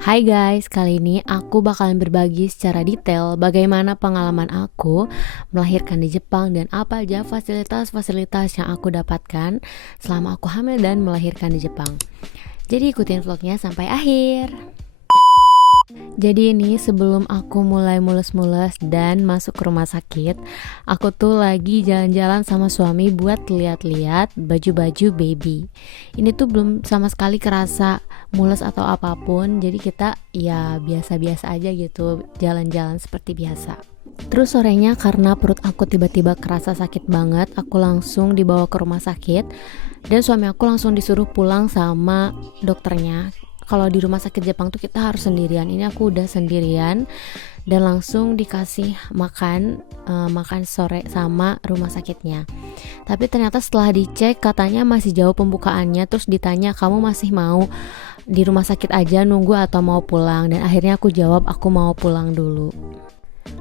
Hai guys, kali ini aku bakalan berbagi secara detail bagaimana pengalaman aku melahirkan di Jepang dan apa aja fasilitas-fasilitas yang aku dapatkan selama aku hamil dan melahirkan di Jepang. Jadi ikutin vlognya sampai akhir. Jadi ini sebelum aku mulai mules-mules dan masuk ke rumah sakit, aku tuh lagi jalan-jalan sama suami buat lihat-lihat baju-baju baby. Ini tuh belum sama sekali kerasa mules atau apapun, jadi kita ya biasa-biasa aja gitu, jalan-jalan seperti biasa. Terus sorenya karena perut aku tiba-tiba kerasa sakit banget, aku langsung dibawa ke rumah sakit dan suami aku langsung disuruh pulang sama dokternya. Kalau di rumah sakit Jepang tuh kita harus sendirian. Ini aku udah sendirian dan langsung dikasih makan sore sama rumah sakitnya. Tapi ternyata setelah dicek katanya masih jauh pembukaannya. Terus ditanya kamu masih mau di rumah sakit aja nunggu atau mau pulang. Dan akhirnya aku jawab aku mau pulang dulu.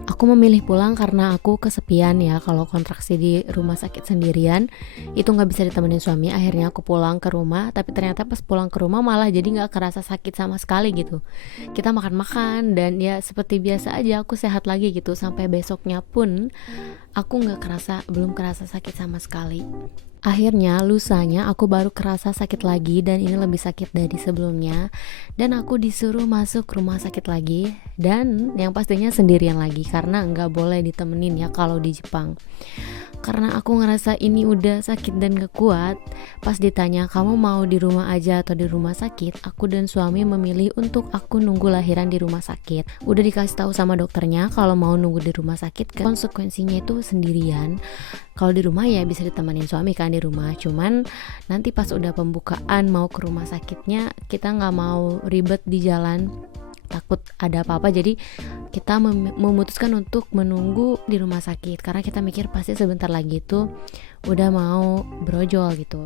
Aku memilih pulang karena aku kesepian ya. Kalau kontraksi di rumah sakit sendirian itu gak bisa ditemenin suami. Akhirnya aku pulang ke rumah. Tapi ternyata pas pulang ke rumah malah jadi gak kerasa sakit sama sekali gitu. Kita makan-makan dan ya seperti biasa aja aku sehat lagi gitu. Sampai besoknya pun aku belum kerasa sakit sama sekali. Akhirnya lusanya aku baru kerasa sakit lagi dan ini lebih sakit dari sebelumnya. Dan aku disuruh masuk rumah sakit lagi. Dan yang pastinya sendirian lagi karena nggak boleh ditemenin ya kalau di Jepang. Karena aku ngerasa ini udah sakit dan gak kuat, pas ditanya kamu mau di rumah aja atau di rumah sakit, aku dan suami memilih untuk aku nunggu lahiran di rumah sakit. Udah dikasih tahu sama dokternya kalau mau nunggu di rumah sakit konsekuensinya itu sendirian. Kalau di rumah ya bisa ditemenin suami kan di rumah, cuman nanti pas udah pembukaan mau ke rumah sakitnya kita nggak mau ribet di jalan, takut ada apa-apa, jadi kita memutuskan untuk menunggu di rumah sakit karena kita mikir pasti sebentar lagi itu udah mau brojol gitu.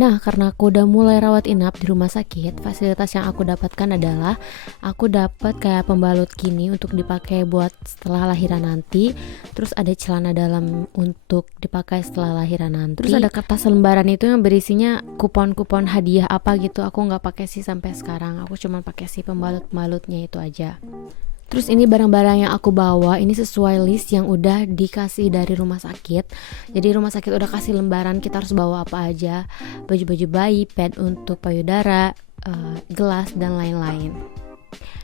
Nah, karena aku udah mulai rawat inap di rumah sakit, fasilitas yang aku dapatkan adalah aku dapat kayak pembalut gini untuk dipakai buat setelah lahiran nanti. Terus ada celana dalam untuk dipakai setelah lahiran nanti. Terus ada kertas lembaran itu yang berisinya kupon-kupon hadiah apa gitu. Aku nggak pakai sih sampai sekarang. Aku cuma pakai sih pembalut-pembalutnya itu aja. Terus ini barang-barang yang aku bawa ini sesuai list yang udah dikasih dari rumah sakit. Jadi rumah sakit udah kasih lembaran kita harus bawa apa aja. Baju-baju bayi, pad untuk payudara, gelas dan lain-lain.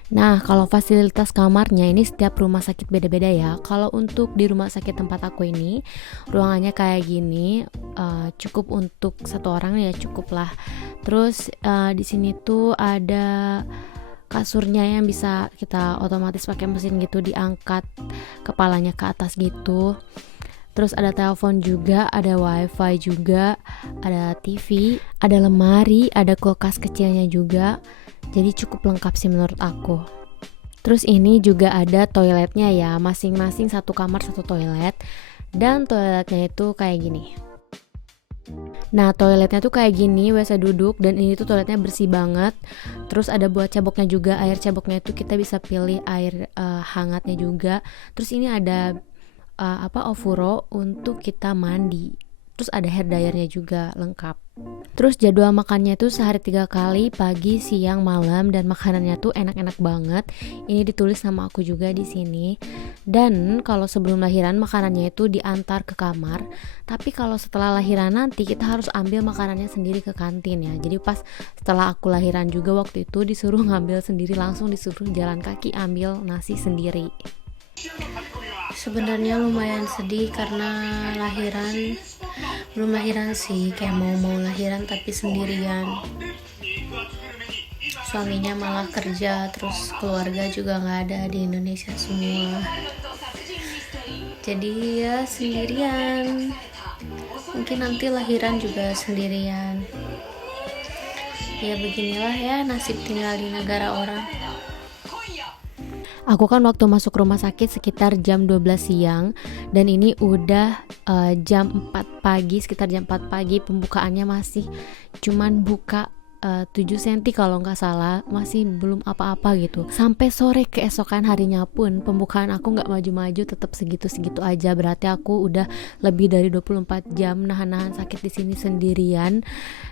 Nah, kalau fasilitas kamarnya ini setiap rumah sakit beda-beda ya. Kalau untuk di rumah sakit tempat aku ini, ruangannya kayak gini, cukup untuk satu orang ya cukup lah. Terus di sini tuh ada kasurnya yang bisa kita otomatis pakai mesin gitu, diangkat kepalanya ke atas gitu. Terus ada telepon juga, ada wifi juga, ada TV, ada lemari, ada kulkas kecilnya juga. Jadi cukup lengkap sih menurut aku. Terus ini juga ada toiletnya ya, masing-masing satu kamar satu toilet. Dan toiletnya itu kayak gini. Nah, toiletnya tuh kayak gini, WC duduk, dan ini tuh toiletnya bersih banget. Terus ada buat ceboknya juga, air ceboknya itu kita bisa pilih air hangatnya juga. Terus ini ada ofuro untuk kita mandi. Terus ada hair dryernya juga lengkap. Terus jadwal makannya tuh sehari 3 kali, pagi, siang, malam, dan makanannya tuh enak-enak banget. Ini ditulis sama aku juga di sini. Dan kalau sebelum lahiran makanannya itu diantar ke kamar. Tapi kalau setelah lahiran nanti kita harus ambil makanannya sendiri ke kantin ya. Jadi pas setelah aku lahiran juga waktu itu disuruh ngambil sendiri, langsung disuruh jalan kaki ambil nasi sendiri. Sebenarnya lumayan sedih karena belum lahiran sih, kayak mau lahiran tapi sendirian. Suaminya malah kerja, terus keluarga juga nggak ada di Indonesia semua. Jadi ya sendirian. Mungkin nanti lahiran juga sendirian. Ya beginilah ya nasib tinggal di negara orang. Aku kan waktu masuk rumah sakit sekitar jam 12 siang dan ini udah jam 4 pagi, sekitar jam 4 pagi, pembukaannya masih cuman buka 7 cm kalau nggak salah, masih belum apa-apa gitu. Sampai sore keesokan harinya pun pembukaan aku nggak maju-maju, tetap segitu-segitu aja. Berarti aku udah lebih dari 24 jam nahan-nahan sakit di sini sendirian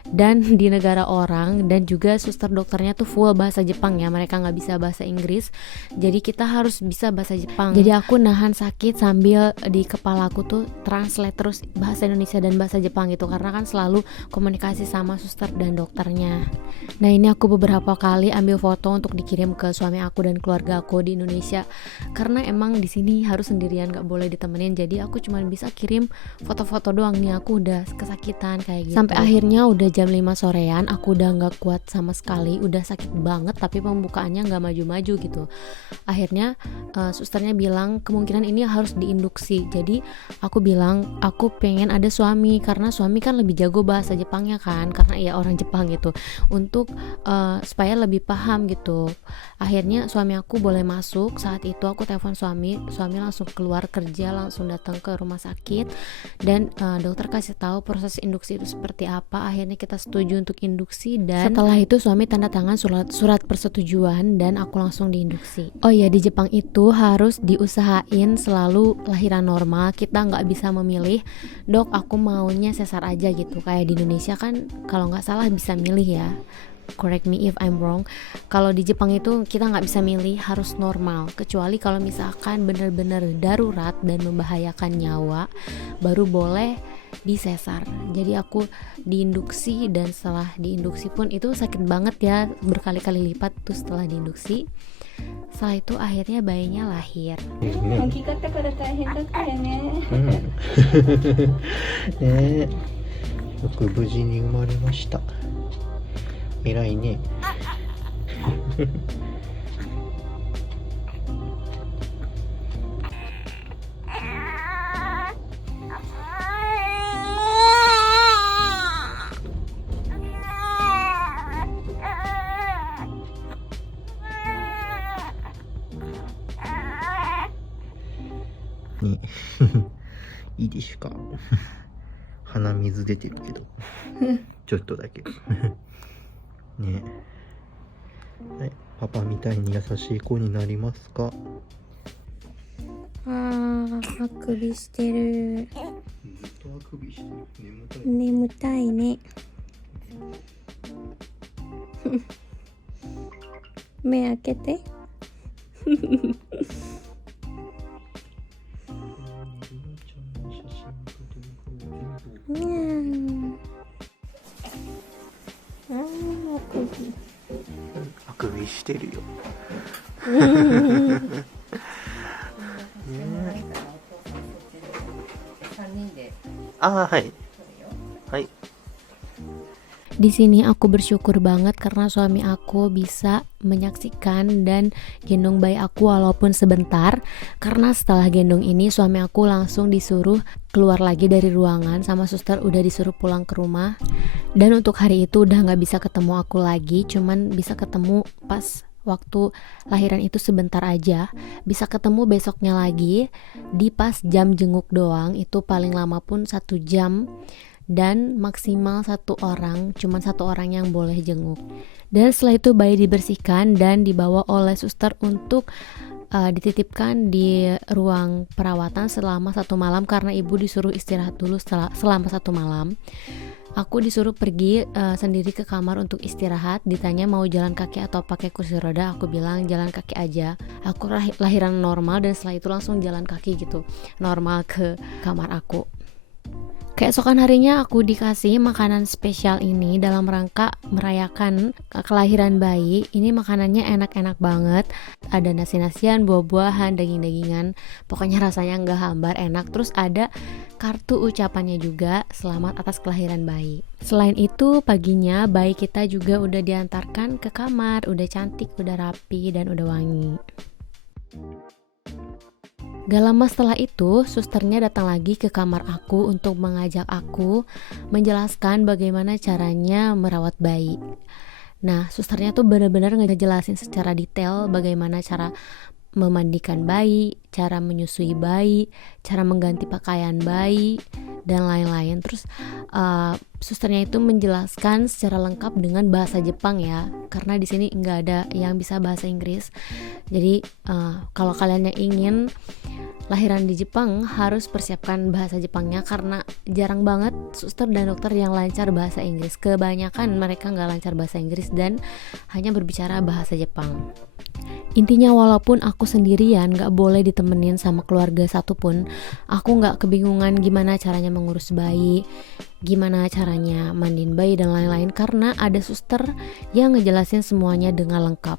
dan di negara orang. Dan juga suster dokternya tuh full bahasa Jepang ya, mereka nggak bisa bahasa Inggris, jadi kita harus bisa bahasa Jepang. Jadi aku nahan sakit sambil di kepala aku tuh translate terus bahasa Indonesia dan bahasa Jepang gitu, karena kan selalu komunikasi sama suster dan dokternya. Nah, ini aku beberapa kali ambil foto untuk dikirim ke suami aku dan keluarga aku di Indonesia, karena emang di sini harus sendirian, gak boleh ditemenin. Jadi aku cuma bisa kirim foto-foto doang nih, aku udah kesakitan kayak gitu. Sampai akhirnya udah jam 5 sorean, aku udah gak kuat sama sekali, udah sakit banget, tapi pembukaannya gak maju-maju gitu. Akhirnya susternya bilang kemungkinan ini harus diinduksi. Jadi aku bilang aku pengen ada suami, karena suami kan lebih jago bahasa Jepangnya kan, karena ya orang Jepang gitu, untuk supaya lebih paham gitu. Akhirnya suami aku boleh masuk. Saat itu aku telepon suami langsung keluar kerja, langsung datang ke rumah sakit, dan dokter kasih tahu proses induksi itu seperti apa. Akhirnya kita setuju untuk induksi, dan setelah itu suami tanda tangan surat persetujuan dan aku langsung diinduksi. Oh ya, di Jepang itu harus diusahain selalu lahiran normal, kita nggak bisa memilih, dok aku maunya sesar aja gitu. Kayak di Indonesia kan kalau nggak salah bisa milih ya, correct me if I'm wrong. Kalau di Jepang itu kita nggak bisa milih, harus normal, kecuali kalau misalkan benar-benar darurat dan membahayakan nyawa baru boleh disesar. Jadi aku diinduksi, dan setelah diinduksi pun itu sakit banget ya, berkali-kali lipat tuh setelah diinduksi. Setelah itu akhirnya bayinya lahir. 大きかったから大変だったよね。ねえ、よく無事に生まれました。偉いね。ねいいでしゅか。鼻水出てるけどちょっとだけねえ、はい、パパみたいに優しい子になりますか？あくびしてる。ずっとあくびしてる。眠たい。眠たいね。目開けて。あくびしてるよ。あ、はい。はい。 Di sini aku bersyukur banget karena suami aku bisa menyaksikan dan gendong bayi aku walaupun sebentar. Karena setelah gendong ini suami aku langsung disuruh keluar lagi dari ruangan, sama suster udah disuruh pulang ke rumah. Dan untuk hari itu udah gak bisa ketemu aku lagi, cuman bisa ketemu pas waktu lahiran itu sebentar aja. Bisa ketemu besoknya lagi di pas jam jenguk doang, itu paling lama pun 1 jam. Dan maksimal 1 orang, cuman 1 orang yang boleh jenguk. Dan setelah itu bayi dibersihkan dan dibawa oleh suster untuk dititipkan di ruang perawatan selama 1 malam, karena ibu disuruh istirahat dulu selama 1 malam. Aku disuruh pergi sendiri ke kamar untuk istirahat. Ditanya mau jalan kaki atau pakai kursi roda, aku bilang jalan kaki aja. Aku lahiran normal dan setelah itu langsung jalan kaki gitu, normal ke kamar aku. Keesokan harinya aku dikasih makanan spesial ini dalam rangka merayakan kelahiran bayi. Ini makanannya enak-enak banget. Ada nasi-nasian, buah-buahan, daging-dagingan. Pokoknya rasanya nggak hambar, enak. Terus ada kartu ucapannya juga, selamat atas kelahiran bayi. Selain itu paginya bayi kita juga udah diantarkan ke kamar. Udah cantik, udah rapi, dan udah wangi. Gak lama setelah itu, susternya datang lagi ke kamar aku untuk mengajak aku menjelaskan bagaimana caranya merawat bayi. Nah, susternya tuh benar-benar ngejelasin secara detail bagaimana cara memandikan bayi, cara menyusui bayi, cara mengganti pakaian bayi, dan lain-lain. Terus susternya itu menjelaskan secara lengkap dengan bahasa Jepang ya, karena di sini nggak ada yang bisa bahasa Inggris. Jadi kalau kalian yang ingin lahiran di Jepang harus persiapkan bahasa Jepangnya, karena jarang banget suster dan dokter yang lancar bahasa Inggris. Kebanyakan mereka nggak lancar bahasa Inggris dan hanya berbicara bahasa Jepang. Intinya walaupun aku sendirian, gak boleh ditemenin sama keluarga satupun, aku gak kebingungan gimana caranya mengurus bayi, gimana caranya mandiin bayi dan lain-lain, karena ada suster yang ngejelasin semuanya dengan lengkap.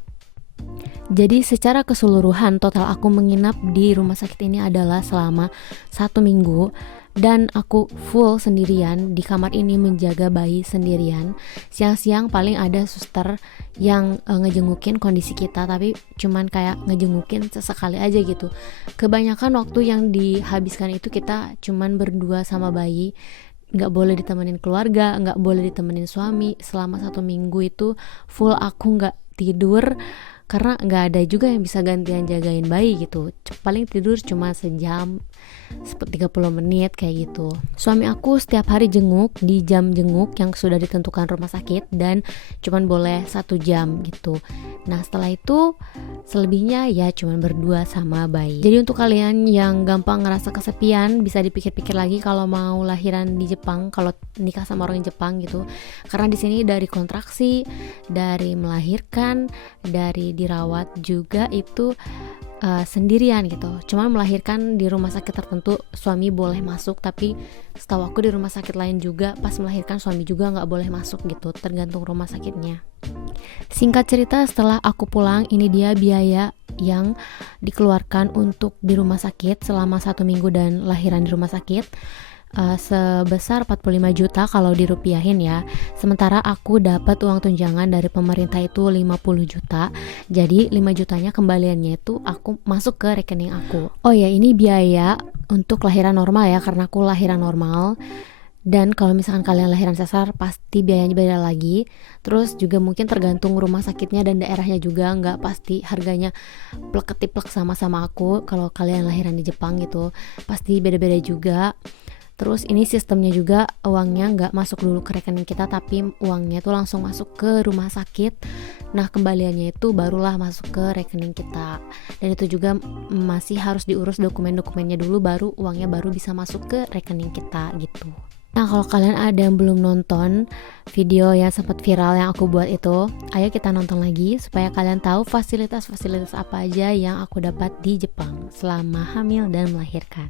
Jadi secara keseluruhan total aku menginap di rumah sakit ini adalah selama 1 minggu. Dan aku full sendirian di kamar ini menjaga bayi sendirian. Siang-siang paling ada suster yang ngejengukin kondisi kita, tapi cuman kayak ngejengukin sesekali aja gitu. Kebanyakan waktu yang dihabiskan itu kita cuman berdua sama bayi. Gak boleh ditemenin keluarga, gak boleh ditemenin suami. Selama 1 minggu itu full aku gak tidur, karena nggak ada juga yang bisa gantian jagain bayi gitu. Paling tidur cuma sejam, 30 menit kayak gitu. Suami aku setiap hari jenguk di jam jenguk yang sudah ditentukan rumah sakit, dan cuman boleh 1 jam gitu. Nah setelah itu selebihnya ya cuman berdua sama bayi. Jadi untuk kalian yang gampang ngerasa kesepian, bisa dipikir-pikir lagi kalau mau lahiran di Jepang, kalau nikah sama orang Jepang gitu. Karena di sini dari kontraksi, dari melahirkan, dari dirawat juga itu sendirian gitu. Cuma melahirkan di rumah sakit tertentu suami boleh masuk, tapi setahu aku di rumah sakit lain juga pas melahirkan suami juga nggak boleh masuk gitu, tergantung rumah sakitnya. Singkat cerita, setelah aku pulang, ini dia biaya yang dikeluarkan untuk di rumah sakit selama 1 minggu dan lahiran di rumah sakit. Sebesar 45 juta kalau dirupiahin ya. Sementara aku dapat uang tunjangan dari pemerintah itu 50 juta. Jadi 5 jutanya kembaliannya itu aku masuk ke rekening aku. Oh ya, ini biaya untuk lahiran normal ya, karena aku lahiran normal. Dan kalau misalkan kalian lahiran sesar pasti biayanya beda lagi. Terus juga mungkin tergantung rumah sakitnya dan daerahnya juga, nggak pasti harganya plek-ketiplek sama-sama aku. Kalau kalian lahiran di Jepang gitu pasti beda-beda juga. Terus ini sistemnya juga uangnya nggak masuk dulu ke rekening kita, tapi uangnya itu langsung masuk ke rumah sakit. Nah kembaliannya itu barulah masuk ke rekening kita. Dan itu juga masih harus diurus dokumen-dokumennya dulu, baru uangnya baru bisa masuk ke rekening kita gitu. Nah kalau kalian ada yang belum nonton video yang sempat viral yang aku buat itu, ayo kita nonton lagi supaya kalian tahu fasilitas-fasilitas apa aja yang aku dapat di Jepang selama hamil dan melahirkan.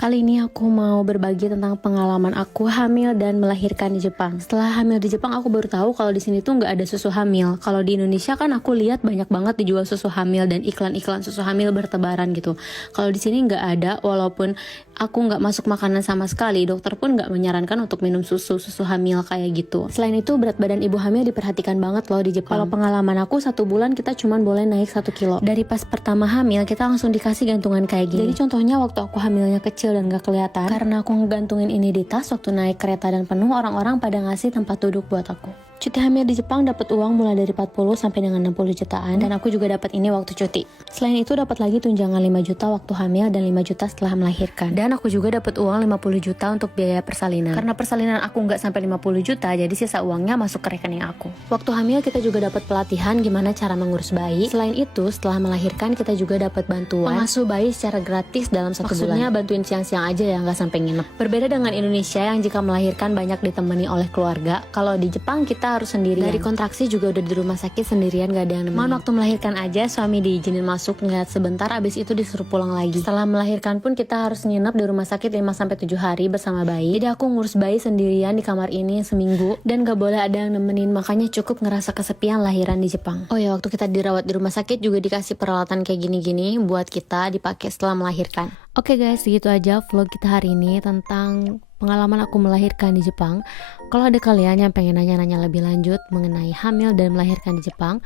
Kali ini aku mau berbagi tentang pengalaman aku hamil dan melahirkan di Jepang. Setelah hamil di Jepang, aku baru tahu kalau di sini tuh nggak ada susu hamil. Kalau di Indonesia kan aku lihat banyak banget dijual susu hamil dan iklan-iklan susu hamil bertebaran gitu. Kalau di sini nggak ada, walaupun aku nggak masuk makanan sama sekali, dokter pun nggak menyarankan untuk minum susu hamil kayak gitu. Selain itu, berat badan ibu hamil diperhatikan banget loh di Jepang. Kalau pengalaman aku 1 bulan kita cuman boleh naik 1 kilo. Dari pas pertama hamil kita langsung dikasih gantungan kayak gini. Jadi contohnya waktu aku hamilnya kecil dan gak kelihatan, karena aku ngegantungin ini di tas, waktu naik kereta dan penuh, orang-orang pada ngasih tempat duduk buat aku. Cuti hamil di Jepang dapat uang mulai dari 40 sampai dengan 60 jutaan, dan aku juga dapat ini waktu cuti. Selain itu dapat lagi tunjangan 5 juta waktu hamil dan 5 juta setelah melahirkan. Dan aku juga dapat uang 50 juta untuk biaya persalinan. Karena persalinan aku nggak sampai 50 juta, jadi sisa uangnya masuk ke rekening aku. Waktu hamil kita juga dapat pelatihan gimana cara mengurus bayi. Selain itu, setelah melahirkan kita juga dapat bantuan pengasuh bayi secara gratis dalam 1 bulan. Maksudnya bantuin siang-siang aja ya, nggak sampai nginep. Berbeda dengan Indonesia yang jika melahirkan banyak ditemani oleh keluarga. Kalau di Jepang kita harus sendirian. Dari kontraksi juga udah di rumah sakit sendirian, gak ada yang nemenin. Waktu melahirkan aja suami diizinin masuk ngeliat sebentar, abis itu disuruh pulang lagi. Setelah melahirkan pun kita harus nginep di rumah sakit 5-7 hari bersama bayi. Jadi aku ngurus bayi sendirian di kamar ini seminggu dan gak boleh ada yang nemenin, makanya cukup ngerasa kesepian lahiran di Jepang. Oh ya, waktu kita dirawat di rumah sakit juga dikasih peralatan kayak gini-gini buat kita dipakai setelah melahirkan. Oke guys, segitu aja vlog kita hari ini tentang pengalaman aku melahirkan di Jepang. Kalau ada kalian yang pengen nanya-nanya lebih lanjut mengenai hamil dan melahirkan di Jepang,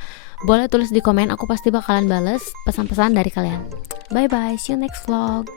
boleh tulis di komen, aku pasti bakalan bales pesan-pesan dari kalian. Bye bye, see you next vlog.